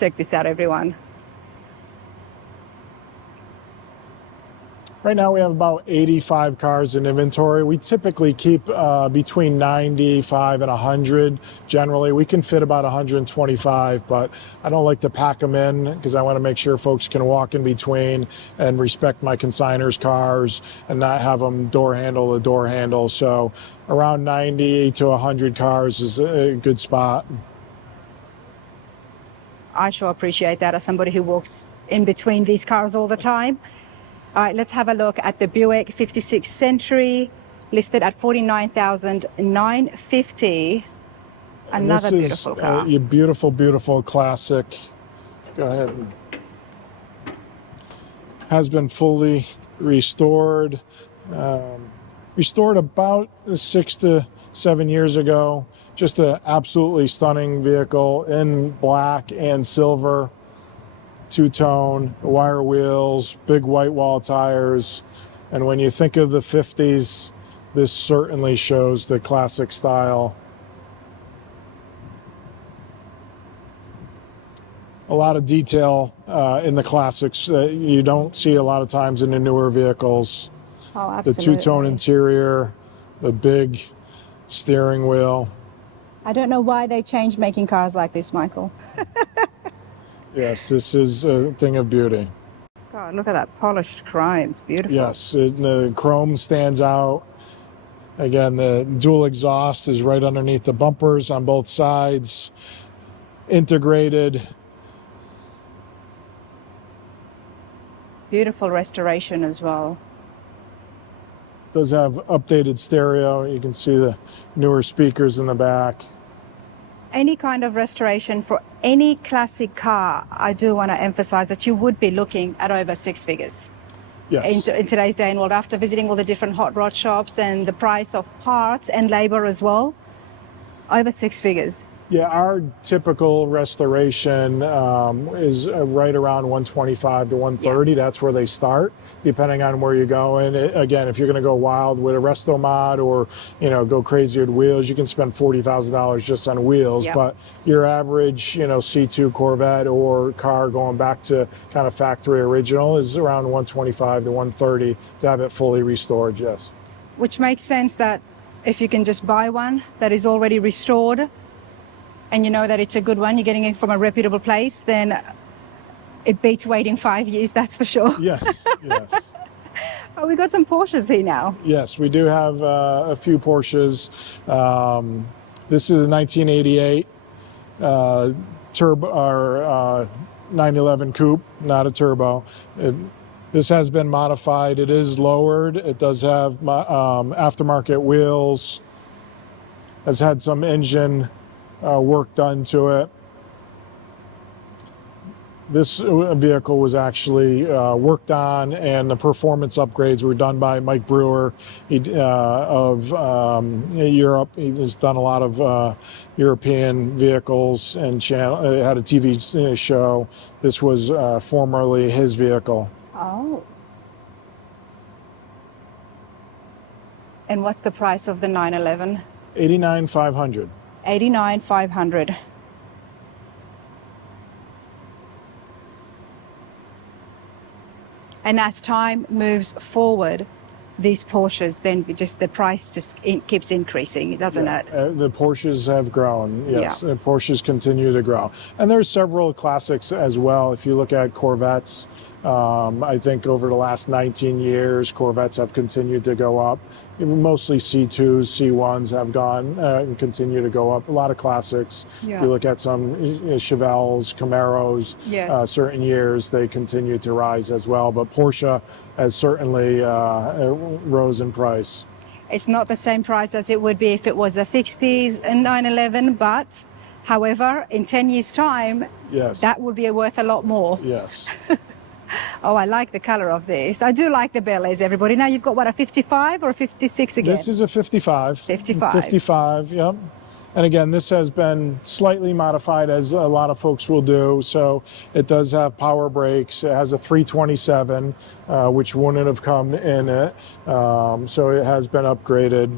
Check this out, everyone. Right now we have about 85 cars in inventory. We typically keep between 95 and 100. Generally, we can fit about 125, but I don't like to pack them in because I want to make sure folks can walk in between and respect my consigners' cars and not have them door handle to door handle. So around 90 to 100 cars is a good spot. I sure appreciate that as somebody who walks in between these cars all the time. All right, let's have a look at the Buick 56 Century, listed at $49,950. Another beautiful car. This is a beautiful, beautiful classic. Go ahead. Has been fully restored. Restored about 6 to 7 years ago. Just an absolutely stunning vehicle in black and silver. Two-tone, wire wheels, big white wall tires. And when you think of the 50s, this certainly shows the classic style. A lot of detail in the classics that you don't see a lot of times in the newer vehicles. Oh, absolutely. The two-tone interior, the big steering wheel. I don't know why they changed making cars like this, Michael. Yes, this is a thing of beauty. God, look at that polished chrome. It's beautiful. Yes, the chrome stands out. Again, the dual exhaust is right underneath the bumpers on both sides. Integrated. Beautiful restoration as well. Does have updated stereo. You can see the newer speakers in the back. Any kind of restoration for any classic car, I do want to emphasize that you would be looking at over 6 figures. Yes. In today's day and world, after visiting all the different hot rod shops and the price of parts and labor as well, over 6 figures. Yeah, our typical restoration is right around 125 to 130. Yeah. That's where they start, depending on where you're going. Again, if you're going to go wild with a resto mod or, go crazy with wheels, you can spend $40,000 just on wheels. Yep. But your average, C2 Corvette or car going back to kind of factory original is around 125 to 130 to have it fully restored, yes. Which makes sense that if you can just buy one that is already restored, and you know that it's a good one, you're getting it from a reputable place, then it beats waiting 5 years, that's for sure. Yes, yes. Oh, we got some Porsches here now. Yes, we do have a few Porsches. This is a 1988 turbo or 911 coupe, not a turbo. This has been modified. It is lowered. It does have aftermarket wheels. Has had some engine work done to it. This vehicle was actually worked on, and the performance upgrades were done by Mike Brewer of Europe. He has done a lot of European vehicles and had a TV show. This was formerly his vehicle. Oh. And what's the price of the 911? $89,500. $89,500. And as time moves forward, these Porsches, then just the price just keeps increasing, doesn't it? The Porsches have grown, yes. Yeah. Porsches continue to grow. And there's several classics as well. If you look at Corvettes, I think over the last 19 years, Corvettes have continued to go up. Mostly C2s, C1s have gone and continue to go up. A lot of classics. Yeah. If you look at some Chevelles, Camaros, yes. Certain years, they continue to rise as well. But Porsche has certainly rose in price. It's not the same price as it would be if it was a 60s and 911, but however, in 10 years' time, yes, that would be worth a lot more. Yes. Oh, I like the color of this. I do like the Bel Airs, everybody. Now you've got, what, a 55 or a 56 again? This is a 55. 55. 55, yep. And again, this has been slightly modified, as a lot of folks will do. So it does have power brakes. It has a 327, which wouldn't have come in it. So it has been upgraded.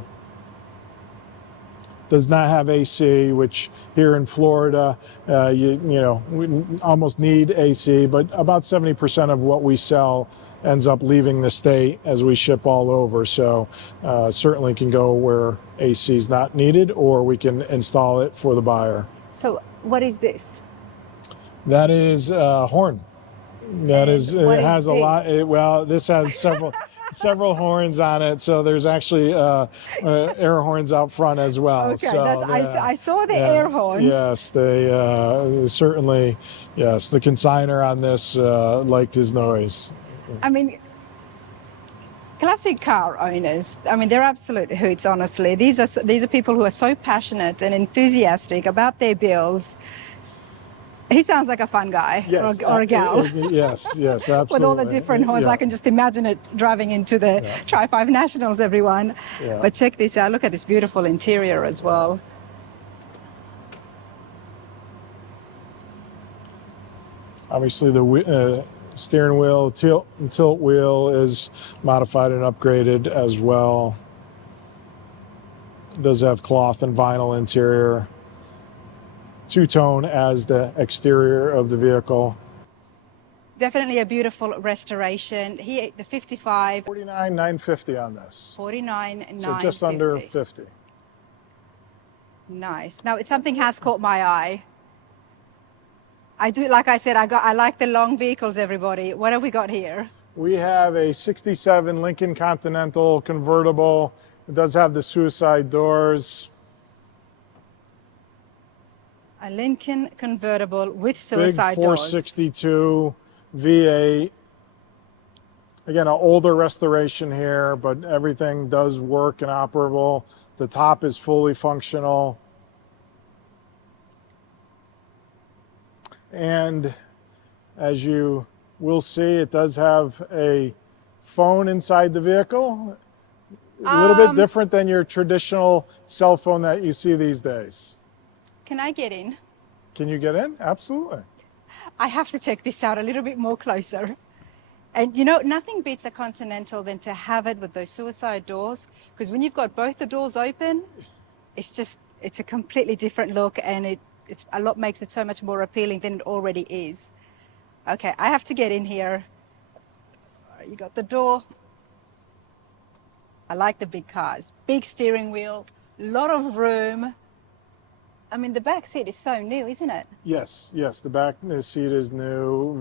does not have AC, which here in Florida, we almost need AC, but about 70% of what we sell ends up leaving the state as we ship all over. So certainly can go where AC is not needed, or we can install it for the buyer. So what is this? That is a horn. That is, it has a lot. Well, this has several horns on it. So there's actually air horns out front as well. Okay, so I saw the air horns. Yes, they certainly. Yes, the consignor on this liked his noise. I mean, classic car owners, I mean, they're absolute hoots, honestly. These are people who are so passionate and enthusiastic about their builds. He sounds like a fun guy, yes, or a gal. Yes, absolutely. With all the different horns. Yeah. I can just imagine it driving into the Tri-5 Nationals, everyone. Yeah. But check this out. Look at this beautiful interior as well. Obviously, the steering wheel, tilt wheel is modified and upgraded as well. It does have cloth and vinyl interior. Two-tone as the exterior of the vehicle. Definitely a beautiful restoration. The 55. $49,950 on this. $49,950. So just under 50. Nice. Now, something has caught my eye. I do, like I said, I like the long vehicles, everybody. What have we got here? We have a 67 Lincoln Continental Convertible. It does have the suicide doors. A Lincoln Convertible with suicide Big doors. 462 V8. Again, an older restoration here, but everything does work and operable. The top is fully functional. And as you will see, it does have a phone inside the vehicle. A little bit different than your traditional cell phone that you see these days. Can I get in? Can you get in? Absolutely. I have to check this out a little bit more closer. And you know, nothing beats a Continental than to have it with those suicide doors, because when you've got both the doors open, it's a completely different look, and it's a lot, makes it so much more appealing than it already is. Okay, I have to get in here. You got the door. I like the big cars. Big steering wheel, a lot of room. I mean, the back seat is so new, isn't it? Yes, the back seat is new,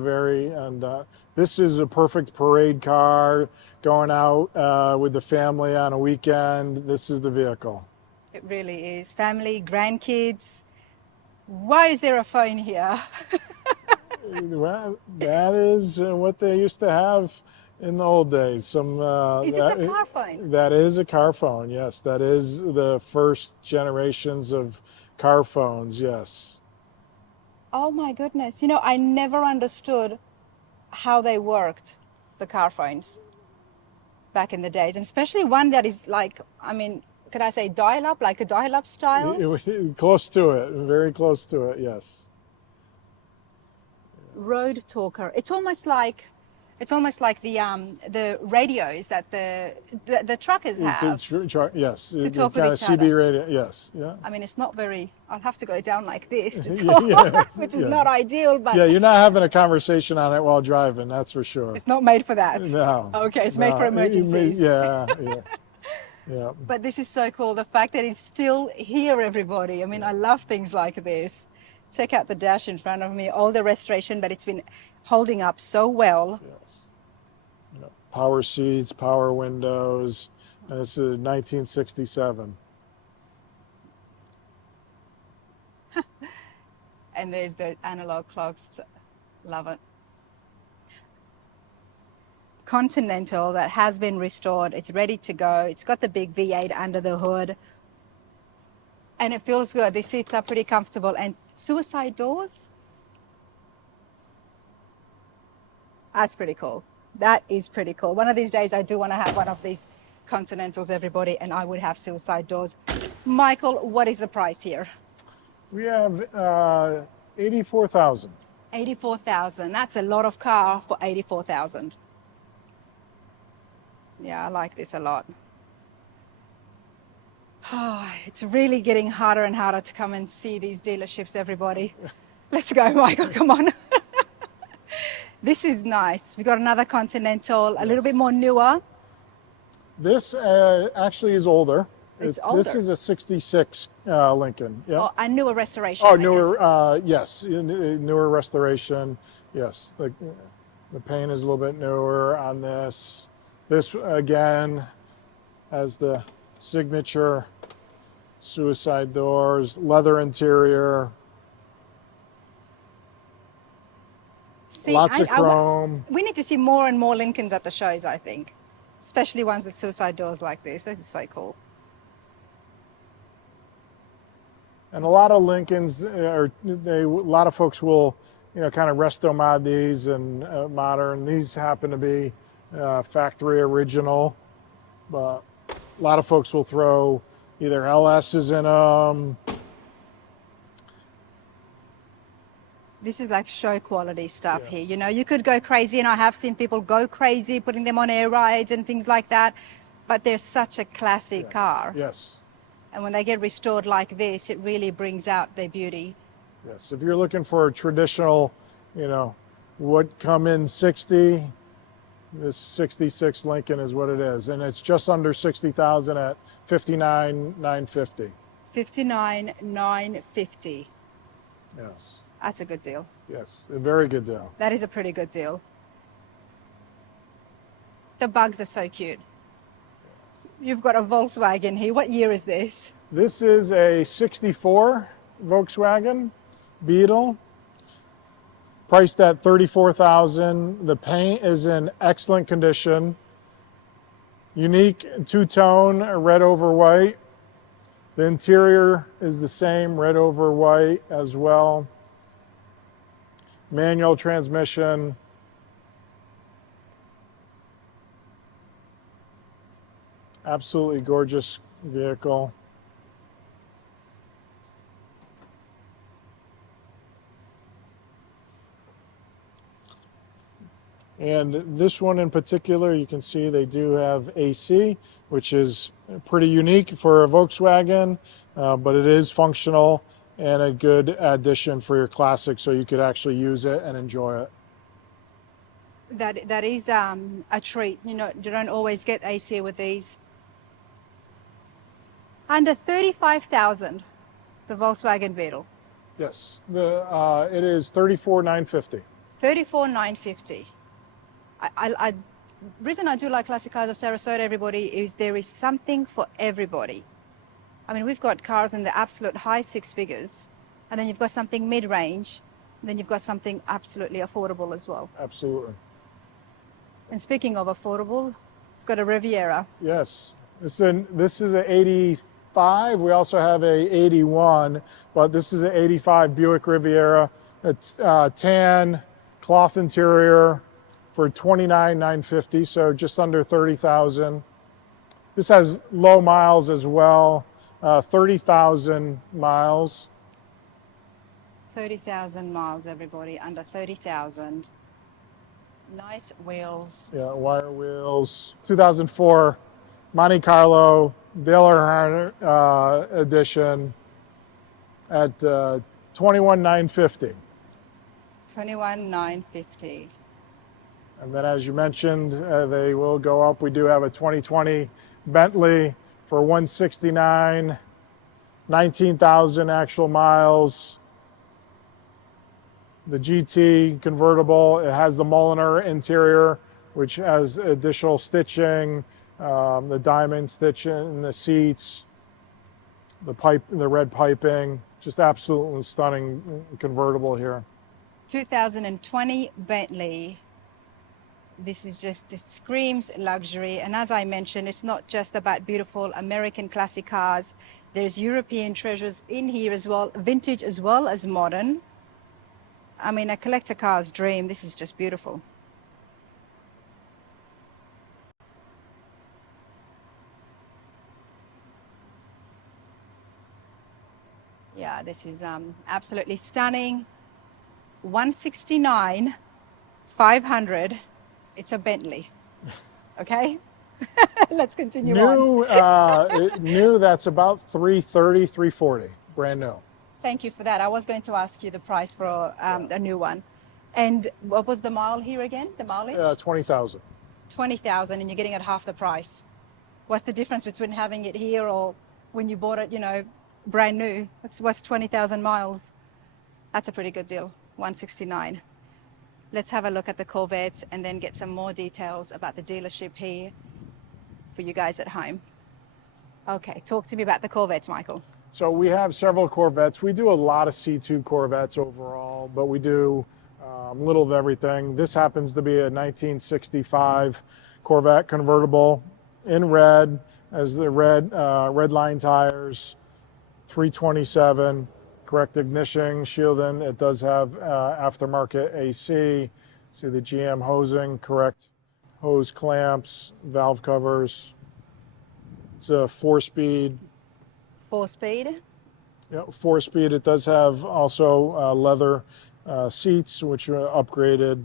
and this is a perfect parade car going out with the family on a weekend. This is the vehicle. It really is. Family, grandkids. Why is there a phone here? Well, that is what they used to have in the old days. Is this a car phone? That is a car phone, yes. That is the first generations of car phones, yes. Oh my goodness. You know, I never understood how they worked, the car phones, back in the days. And especially one that is like, I mean, could I say dial-up, like a dial-up style? Close to it, very close to it, yes. Road talker. It's almost like the radios that the truckers have. Yes, to talk kind with of each CB radio. Yes, yeah. I mean, it's not very. I'll have to go down like this to talk, which is not ideal. But yeah, you're not having a conversation on it while driving. That's for sure. It's not made for that. No. Okay, it's made for emergencies. Yeah. But this is so cool. The fact that it's still here, everybody. I mean, I love things like this. Check out the dash in front of me. All the restoration, but it's been holding up so well. Yes. Power seats, power windows. And this is 1967. And there's the analog clocks. Love it. Continental that has been restored. It's ready to go. It's got the big V8 under the hood. And it feels good. These seats are pretty comfortable. And suicide doors? That's pretty cool. That is pretty cool. One of these days, I do want to have one of these Continentals, everybody, and I would have suicide doors. Michael, what is the price here? We have $84,000. $84,000. That's a lot of car for $84,000. Yeah, I like this a lot. Oh, it's really getting harder and harder to come and see these dealerships, everybody. Let's go, Michael, come on. This is nice. We got another Continental, a little bit more newer. This actually is older. It's This older. is a 66 Lincoln. Yeah. Oh, a newer restoration. Oh, I newer, guess. yes, newer restoration. Yes, the paint is a little bit newer on this. This again has the signature suicide doors, leather interior, See, lots of chrome. we need to see more and more Lincolns at the shows, I think, especially ones with suicide doors like this. This is so cool. And a lot of Lincolns, a lot of folks will, kind of resto mod these and modern. These happen to be factory original, but a lot of folks will throw either LSs in them. This is like show quality stuff here. You know, you could go crazy, and I have seen people go crazy putting them on air rides and things like that, but they're such a classic car. Yes. And when they get restored like this, it really brings out their beauty. Yes. If you're looking for a traditional, would come in 60, this 66 Lincoln is what it is. And it's just under 60,000 at 59,950. 59,950. Yes. That's a good deal. Yes. A very good deal. That is a pretty good deal. The bugs are so cute. You've got a Volkswagen here. What year is this? This is a 64 Volkswagen Beetle, priced at $34,000. The paint is in excellent condition. Unique two-tone, red over white. The interior is the same, red over white as well. Manual transmission. Absolutely gorgeous vehicle. And this one in particular, you can see they do have AC, which is pretty unique for a Volkswagen, but it is functional and a good addition for your Classic, so you could actually use it and enjoy it. That is a treat. You don't always get AC with these. Under 35,000, the Volkswagen Beetle. Yes, it is 34,950. 34,950. The reason I do like Classic Cars of Sarasota, everybody, is there is something for everybody. I mean, we've got cars in the absolute high six figures, and then you've got something mid-range, and then you've got something absolutely affordable as well. Absolutely. And speaking of affordable, we've got a Riviera. Yes, this is an 85. We also have a 81, but this is an 85 Buick Riviera. It's tan, cloth interior for $29,950, so just under 30,000. This has low miles as well, 30,000 miles. 30,000 miles, everybody, under 30,000. Nice wheels. Yeah, wire wheels. 2004 Monte Carlo Bel Air edition at $21,950. $21,950. And then, as you mentioned, they will go up. We do have a 2020 Bentley for $169,000, 19,000 actual miles. The GT convertible, it has the Mulliner interior, which has additional stitching, the diamond stitching in the seats, the red piping, just absolutely stunning convertible here. 2020 Bentley. This screams luxury. And as I mentioned, it's not just about beautiful American classic cars. There's European treasures in here as well, vintage as well as modern. I mean, a collector car's dream. This is just beautiful. Yeah, this is absolutely stunning. 169, 500. It's a Bentley. Okay? Let's continue on. New, that's about 330, 340, brand new. Thank you for that. I was going to ask you the price for a new one. And what was the mile here again, the mileage? 20,000. 20,000, and you're getting it half the price. What's the difference between having it here or when you bought it, you know, brand new? What's 20,000 miles? That's a pretty good deal, 169. Let's have a look at the Corvettes and then get some more details about the dealership here for you guys at home. Okay, talk to me about the Corvettes, Michael. So we have several Corvettes. We do a lot of C2 Corvettes overall, but we do a little of everything. This happens to be a 1965 Corvette convertible in red, as the red line tires, 327, correct ignition, shielding. It does have aftermarket AC. See the GM hosing, correct hose clamps, valve covers. It's a 4-speed. 4-speed? Yeah, 4-speed. It does have also leather seats, which are upgraded.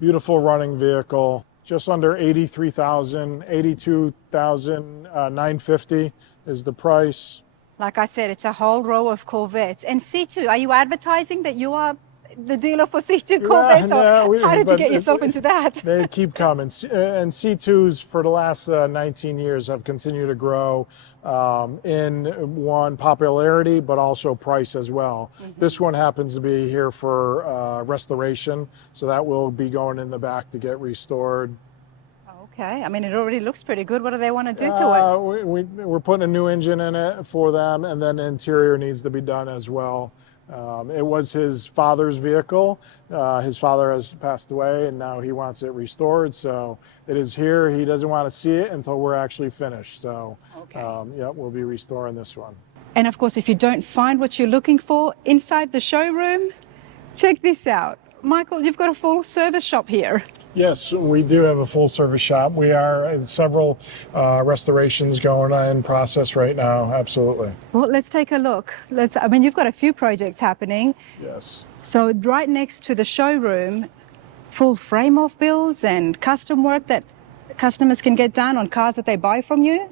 Beautiful running vehicle. Just under 83,000, 82,950 is the price. Like I said, it's a whole row of Corvettes. And C2, are you advertising that you are the dealer for C2 Corvettes? How did you get yourself into that? They keep coming. And C2s for the last 19 years have continued to grow in one, popularity, but also price as well. This one happens to be here for restoration, so that will be going in the back to get restored. Okay, I mean, it already looks pretty good. What do they want to do to it? We're putting a new engine in it for them, and then the interior needs to be done as well. It was his father's vehicle. His father has passed away, and now he wants it restored. So it is here. He doesn't want to see it until we're actually finished. So, yeah, we'll be restoring this one. And of course, if you don't find what you're looking for inside the showroom, check this out. Michael, you've got a full service shop here. Yes, we do have a full service shop. We are several restorations going on in process right now. Absolutely. Well, let's take a look. I mean, you've got a few projects happening. Yes. So right next to the showroom, full frame-off builds and custom work that customers can get done on cars that they buy from you?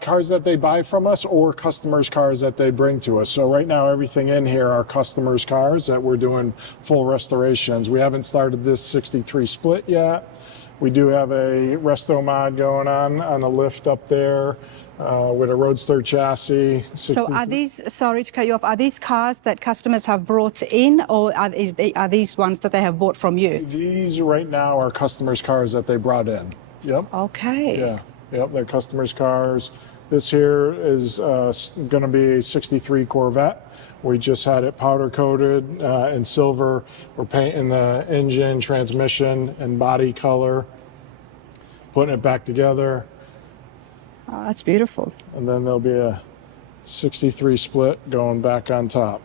Cars that they buy from us or customers' cars that they bring to us. So right now, everything in here are customers' cars that we're doing full restorations. We haven't started this 63 split yet. We do have a resto mod going on the lift up there with a Roadster chassis. 63. So are these, sorry to cut you off, are these cars that customers have brought in, or are these ones that they have bought from you? These right now are customers' cars that they brought in. Yep. Okay. Yeah. Yep. They're customers' cars. This here is going to be a 63 Corvette. We just had it powder coated in silver. We're painting the engine, transmission, and body color, putting it back together. Oh, that's beautiful. And then there'll be a 63 split going back on top.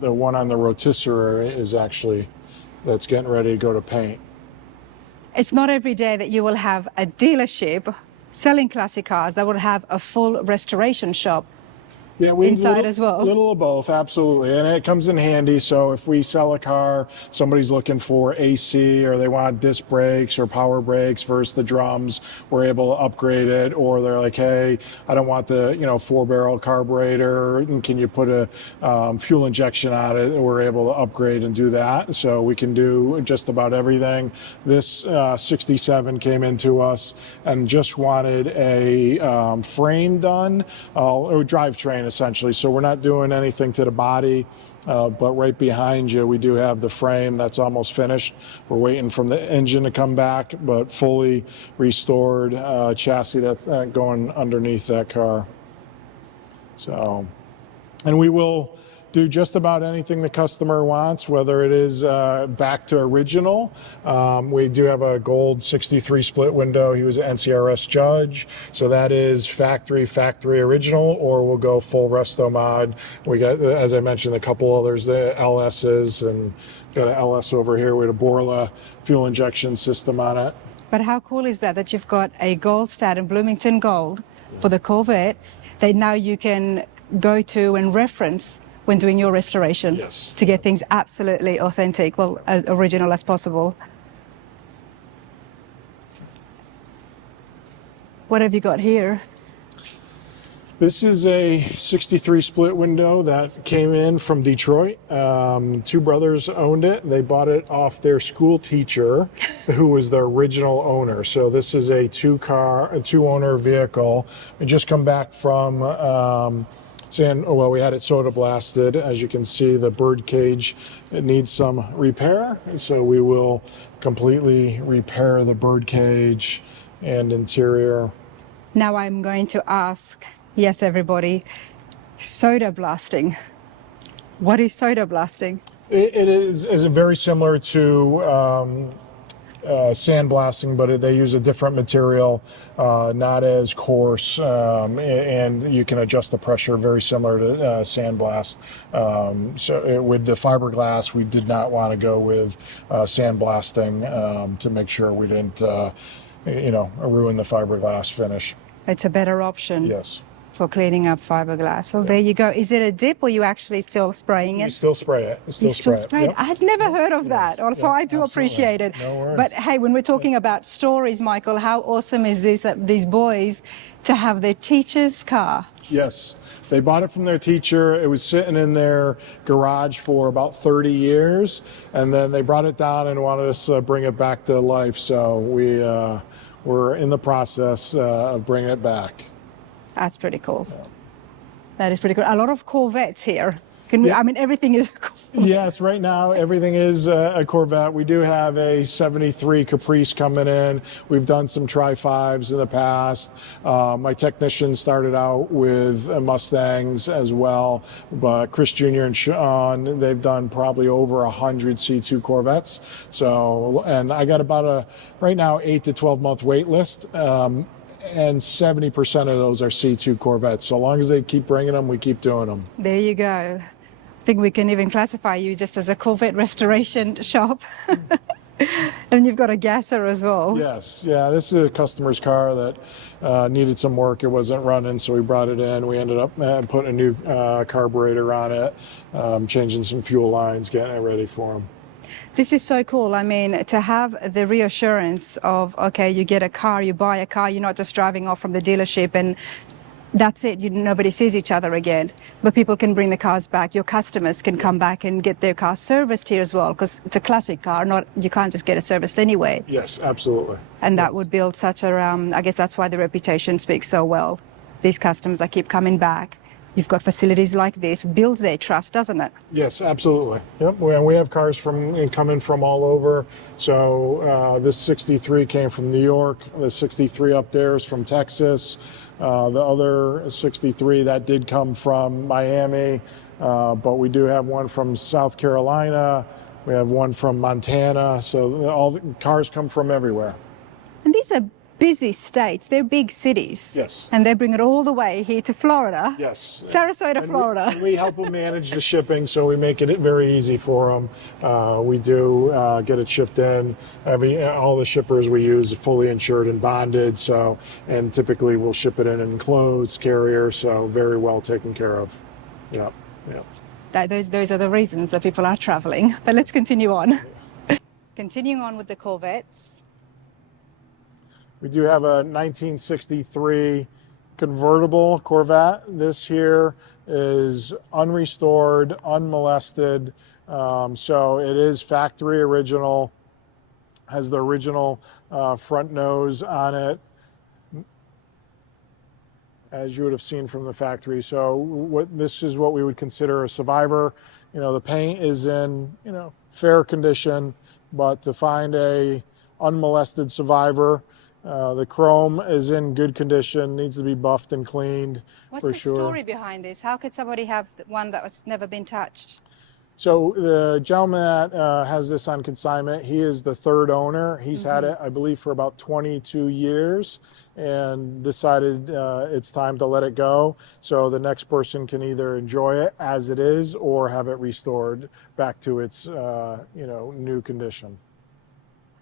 The one on the rotisserie is actually, that's getting ready to go to paint. It's not every day that you will have a dealership selling classic cars that will have a full restoration shop. Yeah, we inside as well. Little of both, absolutely, and it comes in handy. So if we sell a car, somebody's looking for AC or they want disc brakes or power brakes versus the drums, we're able to upgrade it. Or they're like, hey, I don't want the 4-barrel carburetor, and can you put a fuel injection on it? And we're able to upgrade and do that. So we can do just about everything. This 67 came into us and just wanted a frame done, or drivetrain essentially. So we're not doing anything to the body, but right behind you we do have the frame that's almost finished. We're waiting for the engine to come back, but fully restored chassis that's going underneath that car. So, and we will do just about anything the customer wants, whether it is back to original. We do have a gold 63 split window. He was an NCRS judge, so that is factory original, or we'll go full resto mod. We got, as I mentioned, a couple others, the LSs, and got an LS over here with a Borla fuel injection system on it. But how cool is that you've got a gold stat in Bloomington Gold for the Corvette that now you can go to and reference when doing your restoration, yes, to get things absolutely authentic, well, as original as possible. What have you got here? This is a 63 split window that came in from Detroit. Two brothers owned it. They bought it off their school teacher, who was the original owner. So this is a two-owner vehicle. We just come back from we had it soda blasted. As you can see, the bird cage, it needs some repair. So we will completely repair the bird cage and interior. Now I'm going to ask, yes, everybody, soda blasting. What is soda blasting? It is very similar to sandblasting, but they use a different material, not as coarse, and you can adjust the pressure very similar to sandblast. With the fiberglass, we did not want to go with sandblasting to make sure we didn't, ruin the fiberglass finish. It's a better option. Yes. For cleaning up fiberglass. Well, there you go. Is it a dip or you actually still spraying it? You still spray it. You still spray it. Yep. I'd never heard of that. So I do appreciate it. No worries. But hey, when we're talking about stories, Michael, how awesome is this, these boys to have their teacher's car? Yes. They bought it from their teacher. It was sitting in their garage for about 30 years. And then they brought it down and wanted us to bring it back to life. So we're in the process of bringing it back. That's pretty cool. That is pretty cool. A lot of Corvettes here. Everything is a Corvette. Yes, right now everything is a Corvette. We do have a 73 Caprice coming in. We've done some Tri-5s in the past. My technician started out with Mustangs as well, but Chris Jr. and Sean, they've done probably over 100 C2 Corvettes. So, and I got about right now, 8 to 12 month wait list. And 70% of those are C2 Corvettes. So long as they keep bringing them, we keep doing them. There you go. I think we can even classify you just as a Corvette restoration shop. And you've got a gasser as well. Yes, yeah, this is a customer's car that needed some work. It wasn't running, so we brought it in. We ended up putting a new carburetor on it, changing some fuel lines, getting it ready for them. This is so cool. I mean, to have the reassurance of, okay, you get a car, you buy a car, you're not just driving off from the dealership and that's it. Nobody sees each other again. But people can bring the cars back. Your customers can come back and get their car serviced here as well, because it's a classic car. You can't just get it serviced anyway. Yes, absolutely. And that would build such a, I guess that's why the reputation speaks so well. These customers that keep coming back. You've got facilities like this, builds their trust, doesn't it? Yes, absolutely. Yep, we have cars coming from all over. So this 63 came from New York. The 63 up there is from Texas. The other 63 that did come from Miami, but we do have one from South Carolina. We have one from Montana. So all the cars come from everywhere. And these are busy states. They're big cities. Yes. And they bring it all the way here to Florida. Yes. Sarasota, Florida. We help them manage the shipping, so we make it very easy for them. We do get it shipped in. All the shippers we use are fully insured and bonded, and typically we'll ship it in an enclosed carrier, so very well taken care of. Yep. Those are the reasons that people are traveling. But let's continue on. Continuing on with the Corvettes. We do have a 1963 convertible Corvette. This here is unrestored, unmolested. So it is factory original, has the original front nose on it, as you would have seen from the factory. So this is what we would consider a survivor. The paint is in, fair condition, but to find a unmolested survivor, the chrome is in good condition, needs to be buffed and cleaned. What's for the sure. story behind this? How could somebody have one that was never been touched? So the gentleman that has this on consignment, he is the third owner. He's had it, I believe, for about 22 years and decided it's time to let it go. So the next person can either enjoy it as it is or have it restored back to its, new condition.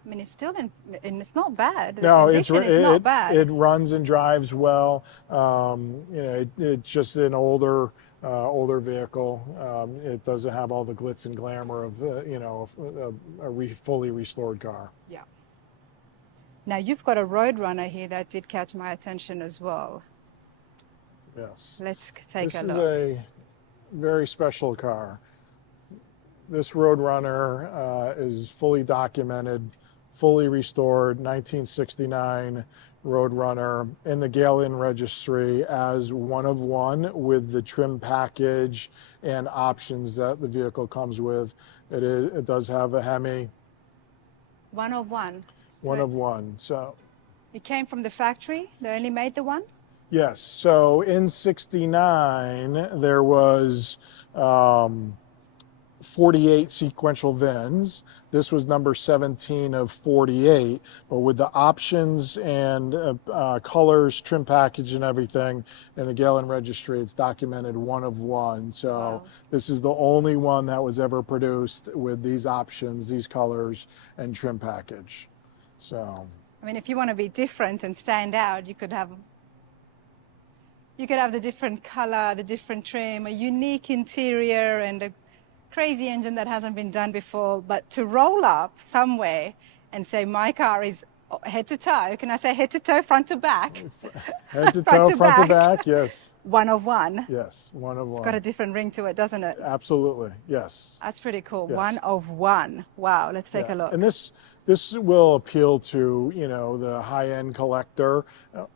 I mean, it's still and it's not bad. The No, condition is not bad. It runs and drives well. It's just an older vehicle. It doesn't have all the glitz and glamour of a fully restored car. Yeah. Now you've got a Roadrunner here that did catch my attention as well. Yes. Let's take a This is look. a very special car. This Roadrunner is fully documented, fully restored, 1969 Roadrunner in the Gale-In registry as one of one with the trim package and options that the vehicle comes with. It does have a Hemi. One of one. One of one. So it came from the factory. They only made the one. yes. So in '69 there was 48 sequential VINs. This was number 17 of 48, but with the options and colors, trim package and everything in the Gale-In registry, it's documented one of one. So Wow. This is the only one that was ever produced with these options, these colors and trim package. So I mean, if you want to be different and stand out, you could have the different color, the different trim, a unique interior, and a crazy engine that hasn't been done before. But to roll up somewhere and say, my car is head to toe, can I say head to toe, front to back? head to toe, front to back, yes. One of one. Yes, one of one. It's got a different ring to it, doesn't it? Absolutely, yes. That's pretty cool. Yes. One of one. Wow, let's take a look. And this will appeal to, you know, the high-end collector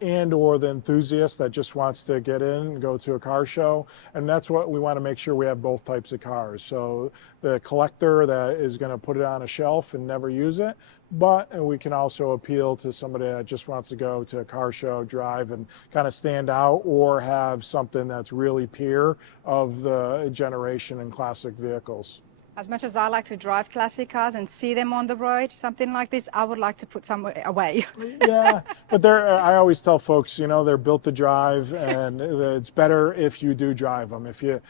and or the enthusiast that just wants to get in and go to a car show. And that's what we want to make sure we have, both types of cars. So the collector that is going to put it on a shelf and never use it, but we can also appeal to somebody that just wants to go to a car show, drive, and kind of stand out, or have something that's really peer of the generation in classic vehicles. As much as I like to drive classic cars and see them on the road, something like this, I would like to put somewhere away. Yeah, but I always tell folks, you know, they're built to drive, and it's better if you do drive them. If you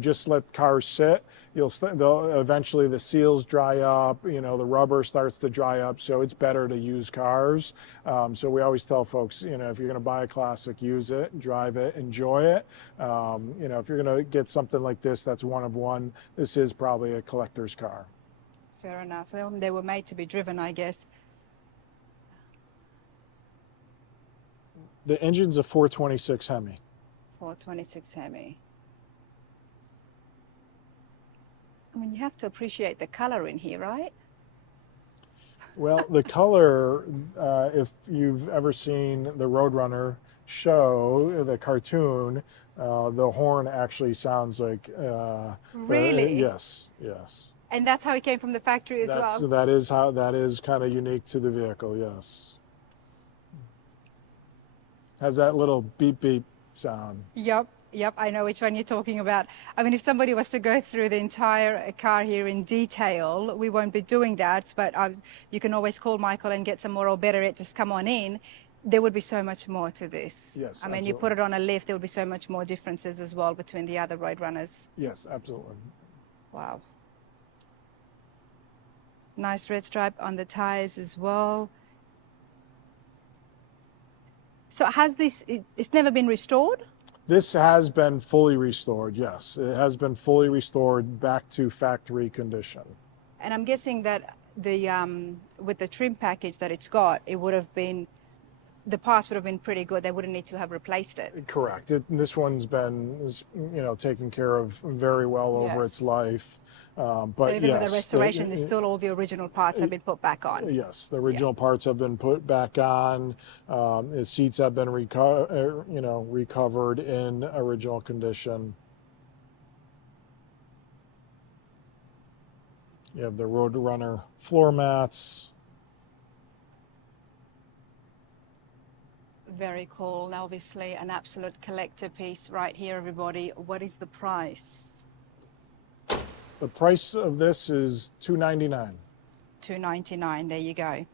just let cars sit, they'll eventually the seals dry up, you know, the rubber starts to dry up. So it's better to use cars. So we always tell folks, you know, if you're going to buy a classic, use it, drive it, enjoy it. You know, if you're going to get something like this, that's one of one. This is probably a collector's car. Fair enough. Well, they were made to be driven, I guess. The engine's a 426 Hemi. 426 Hemi. I mean, you have to appreciate the color in here, right? Well, the color, if you've ever seen the Roadrunner show, the cartoon, the horn actually sounds like... Really? Yes, yes. And that's how it came from the factory as well? That is kind of unique to the vehicle, yes. Has that little beep beep sound. Yep, I know which one you're talking about. I mean, if somebody was to go through the entire car here in detail, we won't be doing that, but you can always call Michael and get some more, or better yet, just come on in. There would be so much more to this. Yes, I mean, absolutely. you put it on a lift, there would be so much more differences as well between the other Roadrunners. Yes, absolutely. Wow. Nice red stripe on the tires as well. So it's never been restored? This has been fully restored, yes. It has been fully restored back to factory condition. And I'm guessing that with the trim package that it's got, it would have been, the parts would have been pretty good. They wouldn't need to have replaced it. Correct. This one's been, taken care of very well over its life. But so even yes, with the restoration, there's still all the original parts have been put back on. Yes, the original parts have been put back on. The seats have been recovered in original condition. You have the Roadrunner floor mats. Very cool. Now, obviously, an absolute collector piece right here, everybody. What is the price? The price of this is $299. $299. There you go.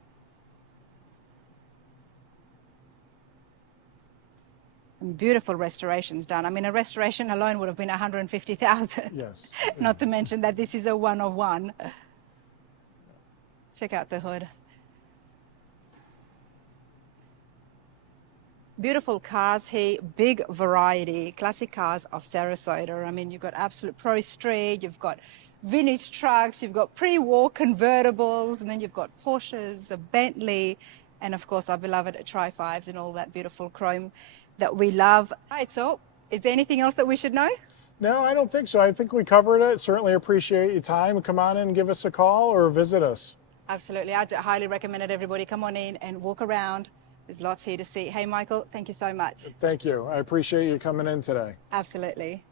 And beautiful restorations done. I mean, a restoration alone would have been $150,000. Yes. Not to mention that this is a one of one. Check out the hood. Beautiful cars here, big variety, Classic Cars of Sarasota. I mean, you've got absolute Pro Street, you've got vintage trucks, you've got pre-war convertibles, and then you've got Porsches, a Bentley, and of course our beloved Tri-5s and all that beautiful chrome that we love. All right, so is there anything else that we should know? No, I don't think so. I think we covered it. Certainly appreciate your time. Come on in and give us a call or visit us. Absolutely. I'd highly recommend it. Everybody come on in and walk around. There's lots here to see. Hey, Michael, thank you so much. Thank you. I appreciate you coming in today. Absolutely.